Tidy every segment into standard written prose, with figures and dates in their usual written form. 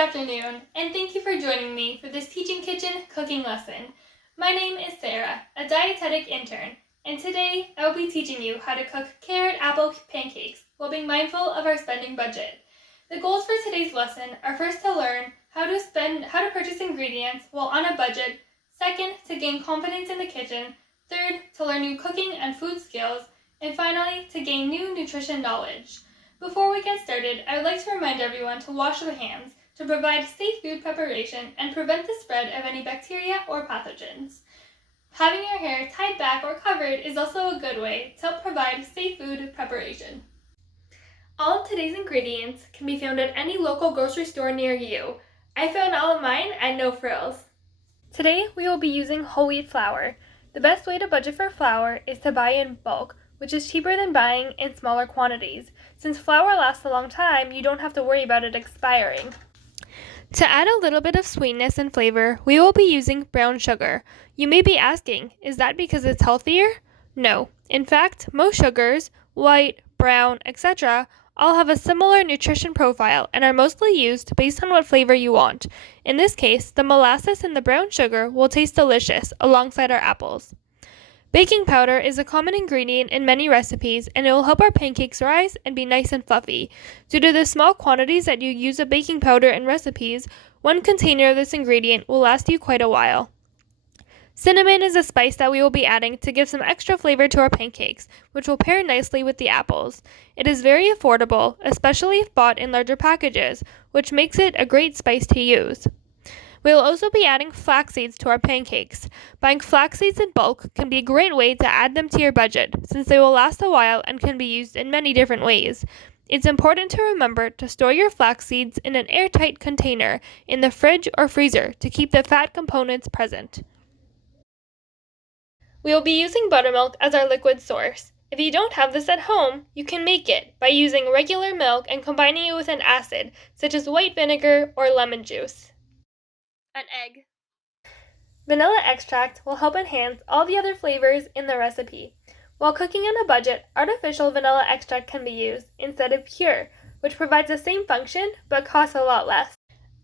afternoon, and thank you for joining me for this Teaching Kitchen cooking lesson. My name is Sarah, a dietetic intern, and today I will be teaching you how to cook carrot apple pancakes while being mindful of our spending budget. The goals for today's lesson are first to learn how to purchase ingredients while on a budget, second to gain confidence in the kitchen, third to learn new cooking and food skills, and finally to gain new nutrition knowledge. Before we get started, I would like to remind everyone to wash their hands to provide safe food preparation and prevent the spread of any bacteria or pathogens. Having your hair tied back or covered is also a good way to help provide safe food preparation. All of today's ingredients can be found at any local grocery store near you. I found all of mine at No Frills. Today we will be using whole wheat flour. The best way to budget for flour is to buy in bulk, which is cheaper than buying in smaller quantities. Since flour lasts a long time, you don't have to worry about it expiring. To add a little bit of sweetness and flavor, we will be using brown sugar. You may be asking, is that because it's healthier? No. In fact, most sugars, white, brown, etc., all have a similar nutrition profile and are mostly used based on what flavor you want. In this case, the molasses in the brown sugar will taste delicious alongside our apples. Baking powder is a common ingredient in many recipes, and it will help our pancakes rise and be nice and fluffy. Due to the small quantities that you use of baking powder in recipes, one container of this ingredient will last you quite a while. Cinnamon is a spice that we will be adding to give some extra flavor to our pancakes, which will pair nicely with the apples. It is very affordable, especially if bought in larger packages, which makes it a great spice to use. We will also be adding flax seeds to our pancakes. Buying flax seeds in bulk can be a great way to add them to your budget, since they will last a while and can be used in many different ways. It's important to remember to store your flax seeds in an airtight container in the fridge or freezer to keep the fat components present. We will be using buttermilk as our liquid source. If you don't have this at home, you can make it by using regular milk and combining it with an acid, such as white vinegar or lemon juice. An egg. Vanilla extract will help enhance all the other flavors in the recipe. While cooking on a budget, artificial vanilla extract can be used instead of pure, which provides the same function but costs a lot less.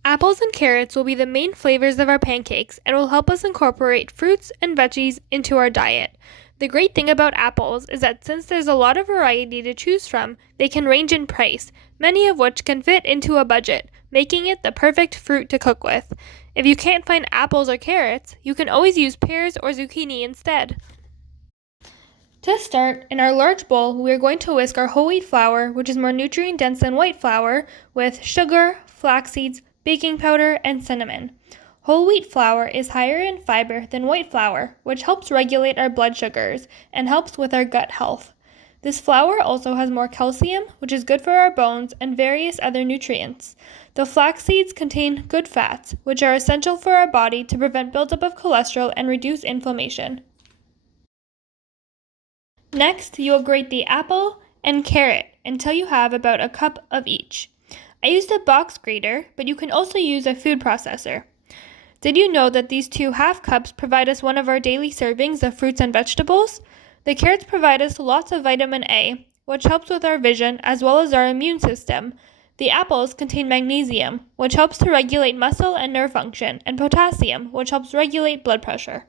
Apples and carrots will be the main flavors of our pancakes and will help us incorporate fruits and veggies into our diet. The great thing about apples is that since there's a lot of variety to choose from, they can range in price, many of which can fit into a budget, making it the perfect fruit to cook with. If you can't find apples or carrots, you can always use pears or zucchini instead. To start, in our large bowl, we are going to whisk our whole wheat flour, which is more nutrient-dense than white flour, with sugar, flax seeds, baking powder, and cinnamon. Whole wheat flour is higher in fiber than white flour, which helps regulate our blood sugars and helps with our gut health. This flour also has more calcium, which is good for our bones, and various other nutrients. The flax seeds contain good fats, which are essential for our body to prevent buildup of cholesterol and reduce inflammation. Next, you will grate the apple and carrot until you have about a cup of each. I used a box grater, but you can also use a food processor. Did you know that these 2 half cups provide us one of our daily servings of fruits and vegetables? The carrots provide us lots of vitamin A, which helps with our vision as well as our immune system. The apples contain magnesium, which helps to regulate muscle and nerve function, and potassium, which helps regulate blood pressure.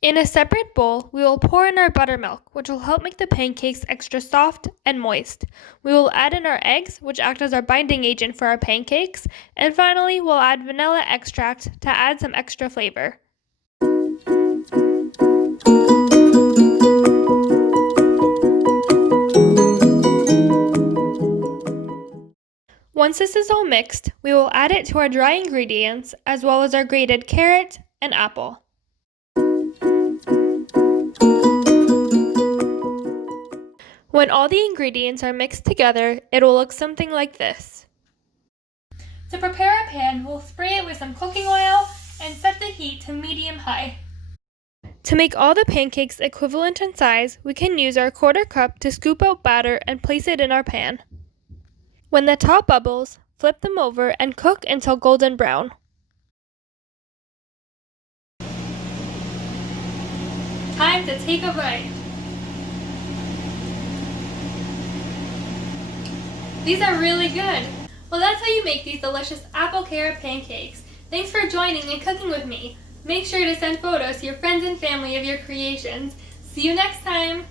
In a separate bowl, we will pour in our buttermilk, which will help make the pancakes extra soft and moist. We will add in our eggs, which act as our binding agent for our pancakes, and finally we'll add vanilla extract to add some extra flavor. Once this is all mixed, we will add it to our dry ingredients as well as our grated carrot and apple. When all the ingredients are mixed together, it will look something like this. To prepare our pan, we'll spray it with some cooking oil and set the heat to medium-high. To make all the pancakes equivalent in size, we can use our 1/4 cup to scoop out batter and place it in our pan. When the top bubbles, flip them over and cook until golden brown. Time to take a bite. These are really good. Well, that's how you make these delicious apple carrot pancakes. Thanks for joining and cooking with me. Make sure to send photos to your friends and family of your creations. See you next time!